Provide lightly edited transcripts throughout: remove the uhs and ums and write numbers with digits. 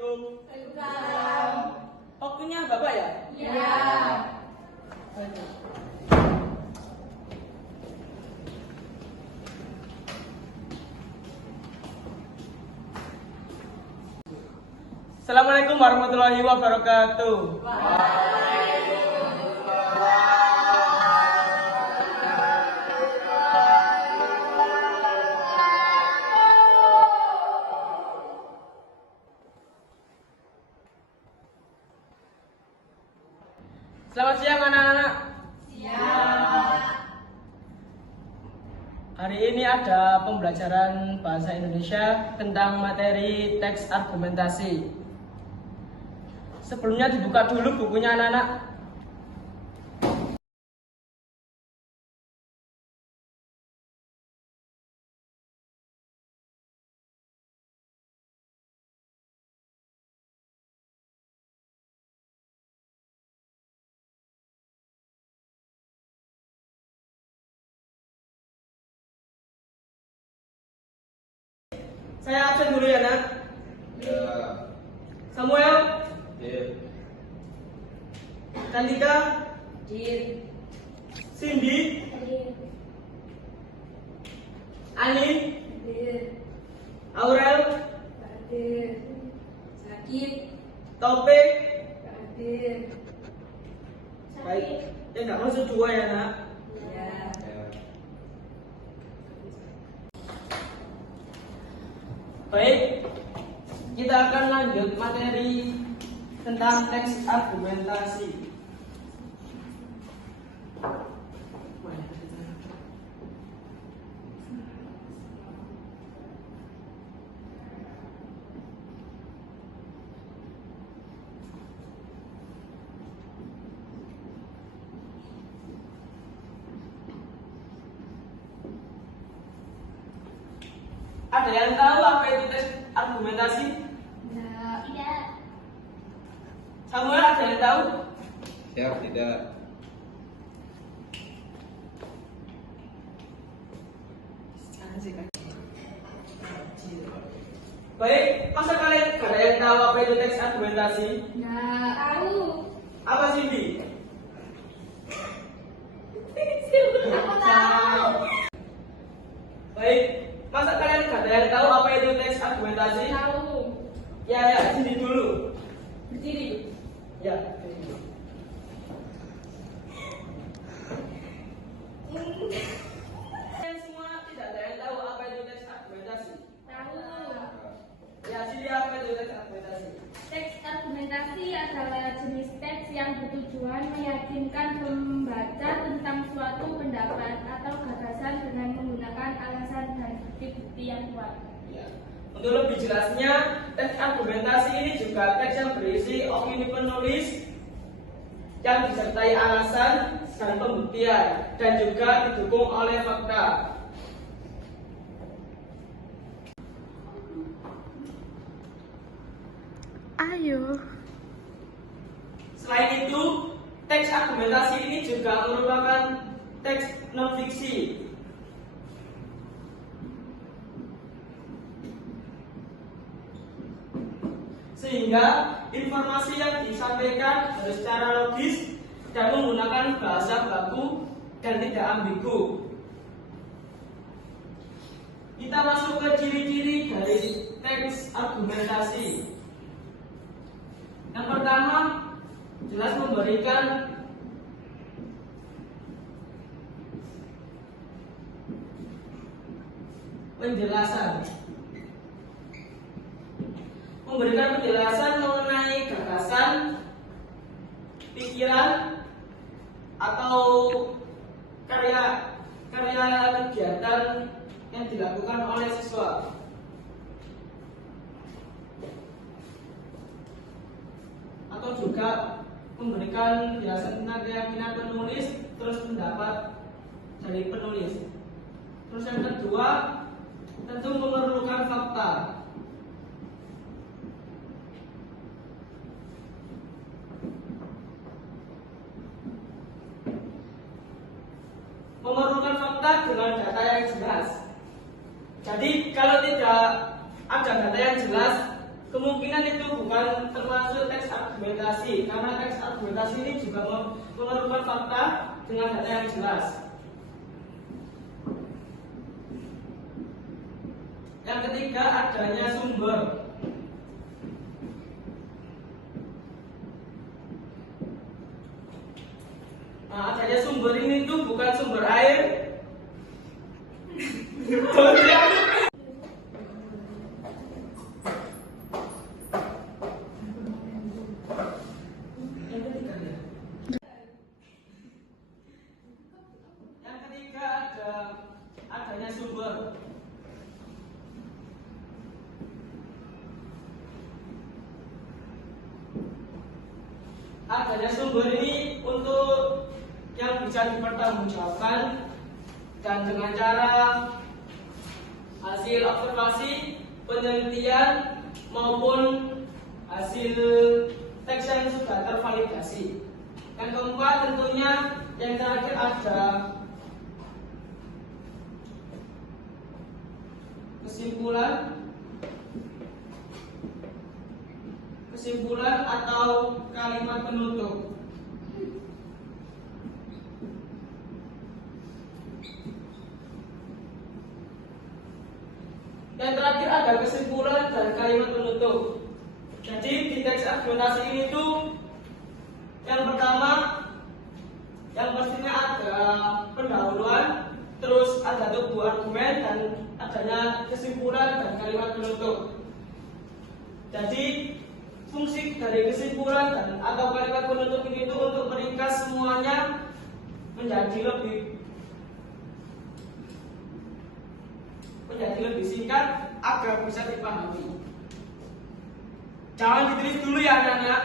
Assalamualaikum. Waalaikumsalam. Waktunya Bapak ya? Iya. Assalamualaikum warahmatullahi wabarakatuh. Selamat siang anak-anak. Siap. Hari ini ada pembelajaran bahasa Indonesia tentang materi teks argumentasi. Sebelumnya dibuka dulu bukunya anak-anak. Saya absen dulu ya, Nak. Ya, Samuel, ya, Candika, Dir. Cindy, Dir. Ani, Dir. Aurel, Dir. Sakit. Taufik. Dir. Baik, ya nggak masuk dua ya, Nak. Ya. ya. Baik, kita akan lanjut materi tentang teks argumentasi. Ada yang tahu apa itu teks argumentasi? Tidak. Samuel, ada yang tahu? Siap, tidak. Baik, masa kalian ada yang tahu apa itu teks argumentasi? Nggak tahu. Apa Cindy? Aku tahu. Baik, masa kalian gak ada yang tahu apa itu teks argumentasi? Tahu. Ya, Cindy dulu. Berdiri. Ya. Kalian semua tidak ada yang tahu apa itu teks argumentasi? Tahu. Ya, Cindy, apa itu teks argumentasi? Teks argumentasi adalah jenis teks yang bertujuan meyakinkan pembaca tentang suatu pendapat atau gagasan dengan menggunakan alasan dan bukti-bukti yang kuat. Ya. Untuk lebih jelasnya, teks argumentasi ini juga teks yang berisi opini penulis yang disertai alasan dan pembuktian dan juga didukung oleh fakta. Ayo. Selain itu, teks argumentasi ini juga merupakan teks non-fiksi. Sehingga informasi yang disampaikan harus secara logis dan menggunakan bahasa baku dan tidak ambigu. Kita masuk ke ciri-ciri dari teks argumentasi. Yang pertama, jelas memberikan penjelasan. Memberikan penjelasan mengenai gagasan, pikiran, atau karya kegiatan yang dilakukan oleh siswa. Atau juga memberikan penjelasan tentang keyakinan penulis, terus pendapat dari penulis. Terus yang kedua, tentu memerlukan fakta. Memerlukan fakta dengan data yang jelas. Jadi kalau tidak ada data yang jelas, kemungkinan itu bukan termasuk teks argumentasi, karena teks argumentasi ini juga memerlukan fakta dengan data yang jelas. Yang ketiga, adanya sumber. Nah, adanya sumber ini tuh bukan sumber air. Yang ketiga, adanya sumber. Adanya sumber ini untuk yang bisa dipertanggungjawabkan dan dengan cara hasil observasi, penelitian maupun hasil teks yang sudah tervalidasi. Yang keempat tentunya yang terakhir ada kesimpulan atau kalimat penutup. Yang terakhir ada kesimpulan dan kalimat penutup. Jadi di teks argumentasi ini tuh yang pertama, yang pastinya ada pendahuluan, terus ada tubuh argumen dan adanya kesimpulan dan kalimat penutup. Jadi fungsi dari kesimpulan dan atau kalimat penutup ini itu untuk meringkas semuanya menjadi lebih singkat agar bisa dipahami. Jangan ditulis dulu ya anak-anak.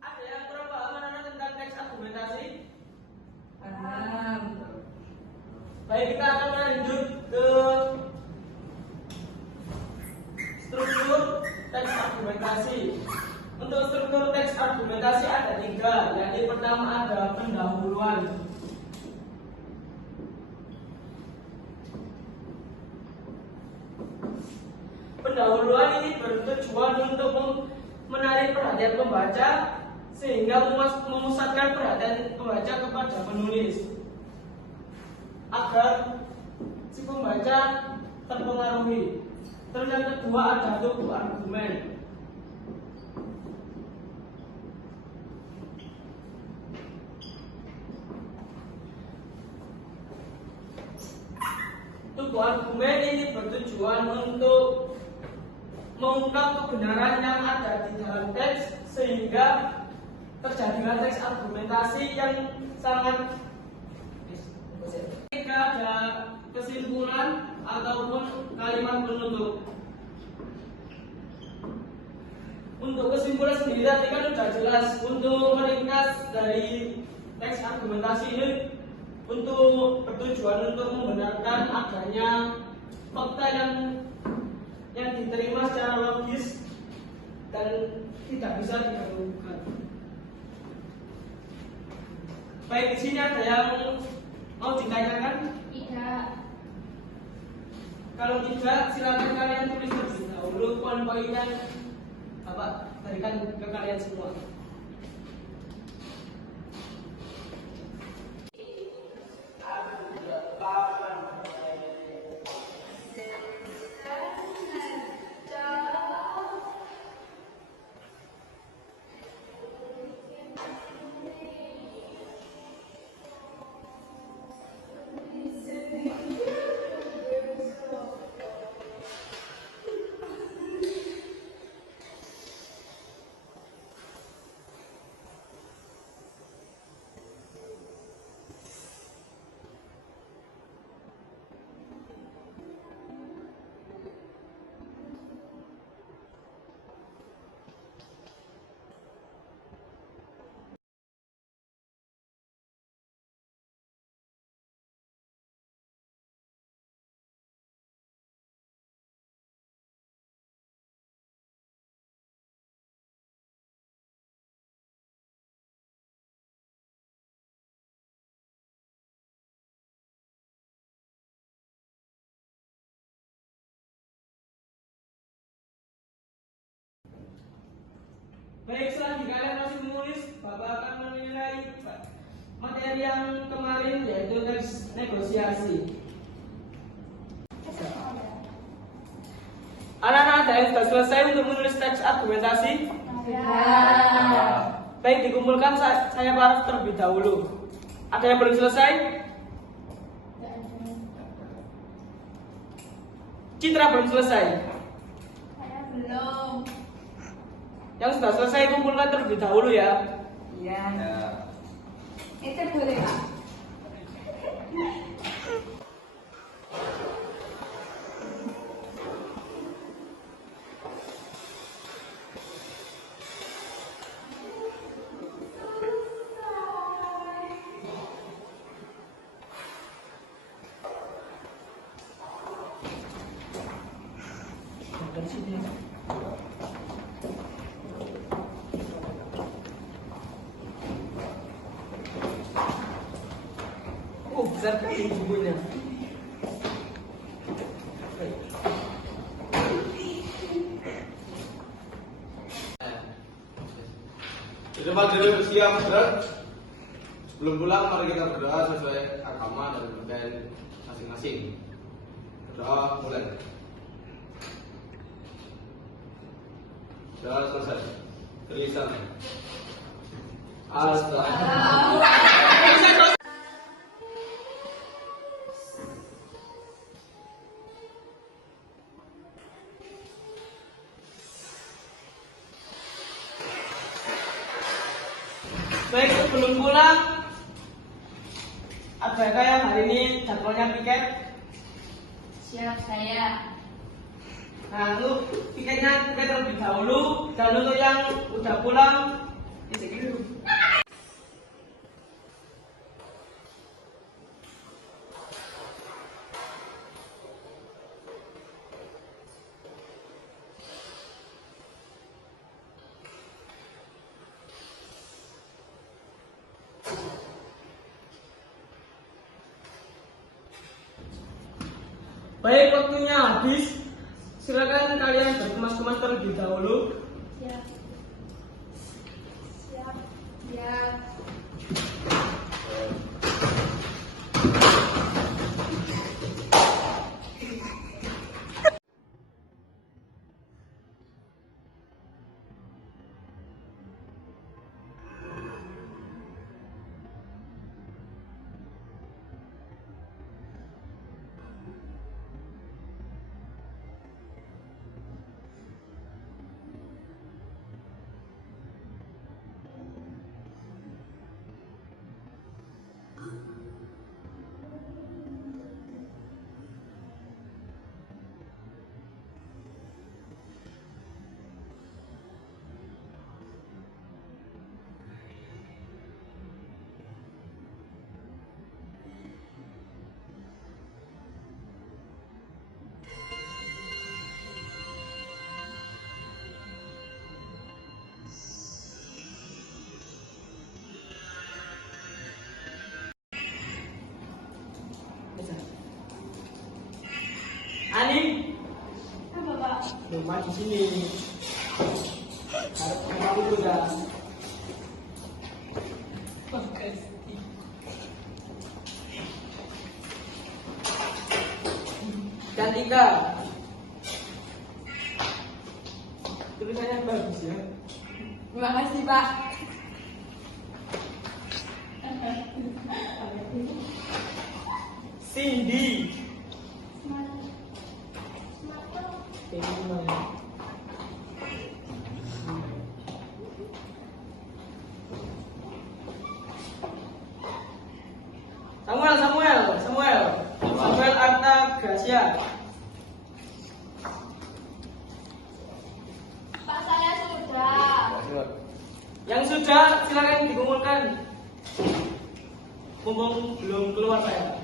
Ada yang kurang paham anak-anak tentang teks argumentasi? Baik, kita akan lanjut ke struktur teks argumentasi. Untuk struktur teks argumentasi ada 3, yaitu pertama ada pendahuluan. Pendahuluan ini bertujuan untuk menarik perhatian pembaca sehingga memusatkan perhatian pembaca kepada penulis agar si pembaca terpengaruhi. Terus yang kedua ada tubuh argumen. Tubuh argumen ini bertujuan untuk mengungkap kebenaran yang ada di dalam teks sehingga terjadilah teks argumentasi yang sangat. Jika ada kesimpulan ataupun kalimat penutup. Untuk kesimpulan sendiri tadi kan sudah jelas. Untuk meringkas dari teks argumentasi ini untuk bertujuan untuk membenarkan adanya fakta yang diterima secara logis dan tidak bisa diganggukan. Baik, di sini ada yang mau ditanyakan? Tidak. Kalau tidak, silakan kalian tulis terlebih dahulu poin-poinnya. Bapak berikan ke kalian semua. Baik, selagi kalian masih menulis, Bapak akan menilai materi yang kemarin yaitu teks negosiasi. Anak-anak ada yang sudah selesai untuk menulis teks argumentasi? Baik, dikumpulkan saya paraf terlebih dahulu. Ada yang belum selesai? Citra belum selesai? Saya belum. Yang sudah selesai kumpulkan terlebih dahulu ya. Iya. Ya. Itu boleh Pak. Dari sini. Oh, besar sekali bukunya. Baik. Di depan diri bersiap, saudara. Sebelum pulang, mari kita berdoa sesuai agama dan budaya masing-masing. Berdoa mulai. Doa selesai. Tulisan. Astagfirullah. Baik, sebelum pulang, adakah yang hari ini jadwalnya piket? Siap saya. Nah, untuk piketnya piket terlebih dahulu, dan untuk yang udah pulang, isi dulu. Baik, waktunya habis. Silakan kalian berkemas-kemas terlebih dahulu. Siap. Siap. Siap. Ani, Apa Pak? rumah di sini. Harus kamu juga. Cantika. Tulisannya bagus ya. Terima kasih Pak. Cindy. Ini gimana? Samuel Arta Gracia. Pak saya sudah. Yang sudah silakan dikumpulkan. Mumpung belum keluar saya.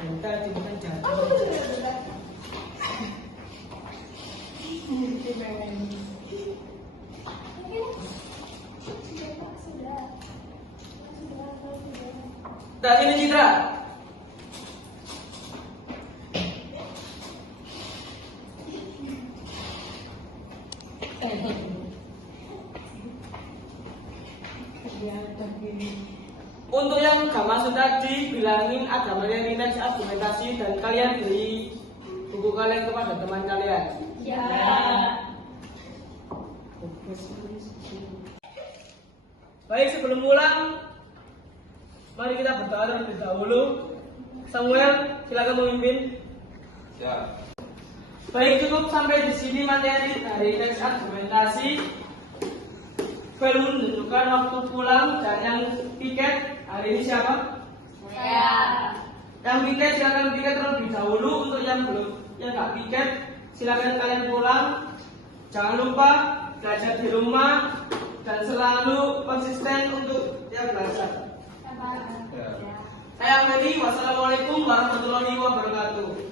Bentar, cepetan jatuh. Nah, ini Citra. Untuk yang gak masuk tadi, bilangin ada materi teks argumentasi dan kalian beri buku kalian kepada teman kalian. Ya. Baik, sebelum pulang, mari kita berdoa terlebih dahulu. Samuel, silakan memimpin. Siap. Baik, cukup sampai di sini materi dari teks argumentasi. Belum menentukan waktu pulang dan yang piket hari ini siapa? Saya. Yang piket silakan piket terlebih dahulu. Untuk yang belum, yang nggak piket silakan kalian pulang. Jangan lupa belajar di rumah dan selalu konsisten untuk tiap belajar. Ya. Saya Meli, wassalamualaikum warahmatullahi wabarakatuh.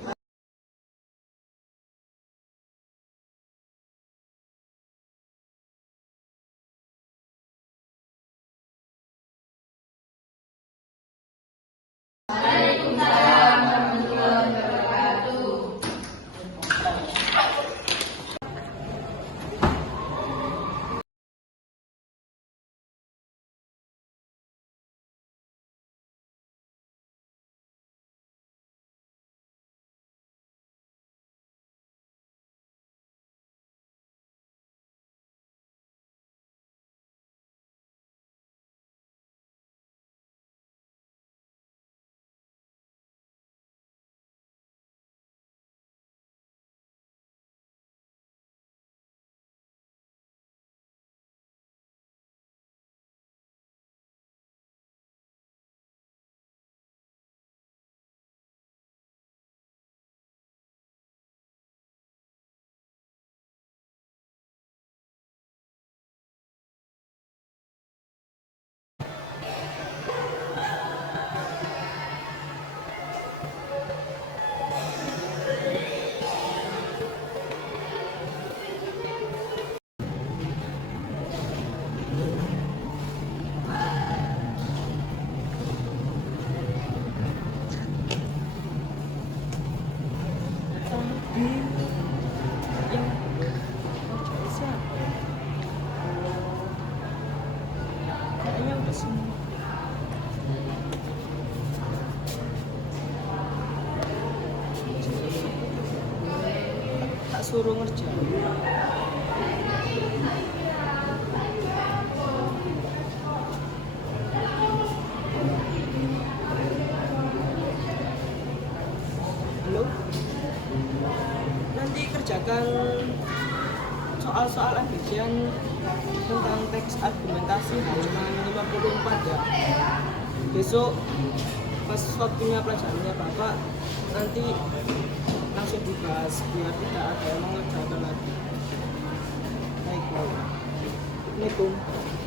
Tak suruh ngerjain. Halo? Nanti kerjakan soal-soal ambisian tentang teks argumentasi halaman 54 ya. Besok pas waktunya pelajarannya Bapak nanti langsung dibahas biar tidak ada yang mengerjakan lagi. Baik, Assalamualaikum.